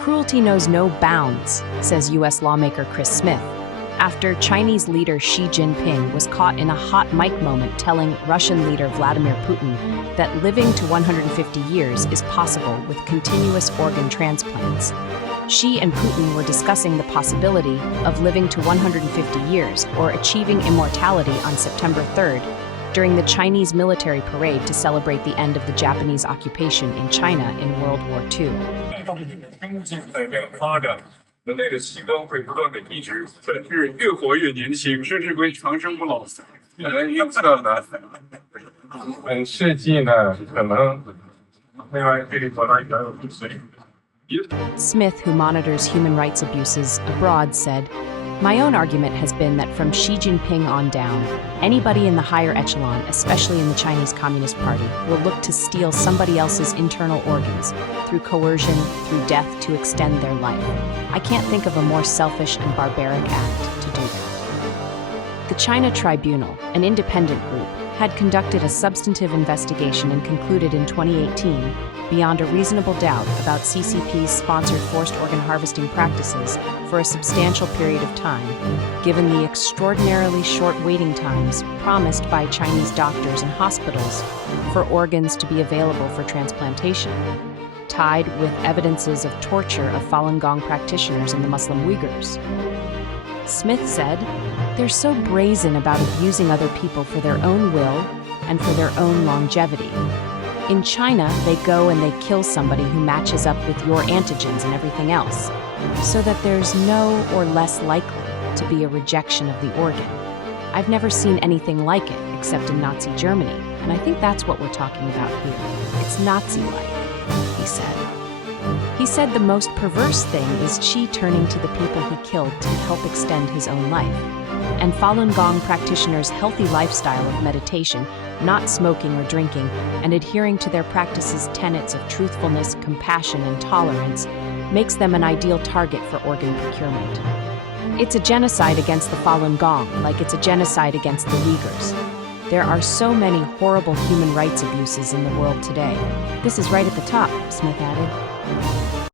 Cruelty knows no bounds, says U.S. lawmaker Chris Smith, after Chinese leader Xi Jinping was caught in a hot mic moment telling Russian leader Vladimir Putin that living to 150 years is possible with continuous organ transplants. Xi and Putin were discussing the possibility of living to 150 years or achieving immortality on September 3rd during the Chinese military parade to celebrate the end of the Japanese occupation in China in World War II. 经济的这个发展，人类的器官会不断的移植，本是越活越年轻，甚至会长生不老。预测呢，本世纪呢，可能另外可以活到150岁。Smith, who monitors human rights abuses abroad, said, "My own argument has been that from Xi Jinping on down, anybody in the higher echelon, especially in the Chinese Communist Party, will look to steal somebody else's internal organs, through coercion, through death, to extend their life. I can't think of a more selfish and barbaric act to do that." The China Tribunal, an independent group, had conducted a substantive investigation and concluded in 2018, beyond a reasonable doubt, about CCP's sponsored forced organ harvesting practices for a substantial period of time, given the extraordinarily short waiting times promised by Chinese doctors and hospitals for organs to be available for transplantation, tied with evidences of torture of Falun Gong practitioners and the Muslim Uyghurs. Smith said, "They're so brazen about abusing other people for their own will and for their own longevity. In China, they go and they kill somebody who matches up with your antigens and everything else, so that there's no or less likely to be a rejection of the organ. I've never seen anything like it except in Nazi Germany, and I think that's what we're talking about here. It's Nazi-like," he said. He said the most perverse thing is Xi turning to the people he killed to help extend his own life, and Falun Gong practitioners' healthy lifestyle of meditation, not smoking or drinking, and adhering to their practices' tenets of truthfulness, compassion, and tolerance, makes them an ideal target for organ procurement. It's a genocide against the Falun Gong, like it's a genocide against the Uyghurs. There are so many horrible human rights abuses in the world today. This is right at the top," Smith added.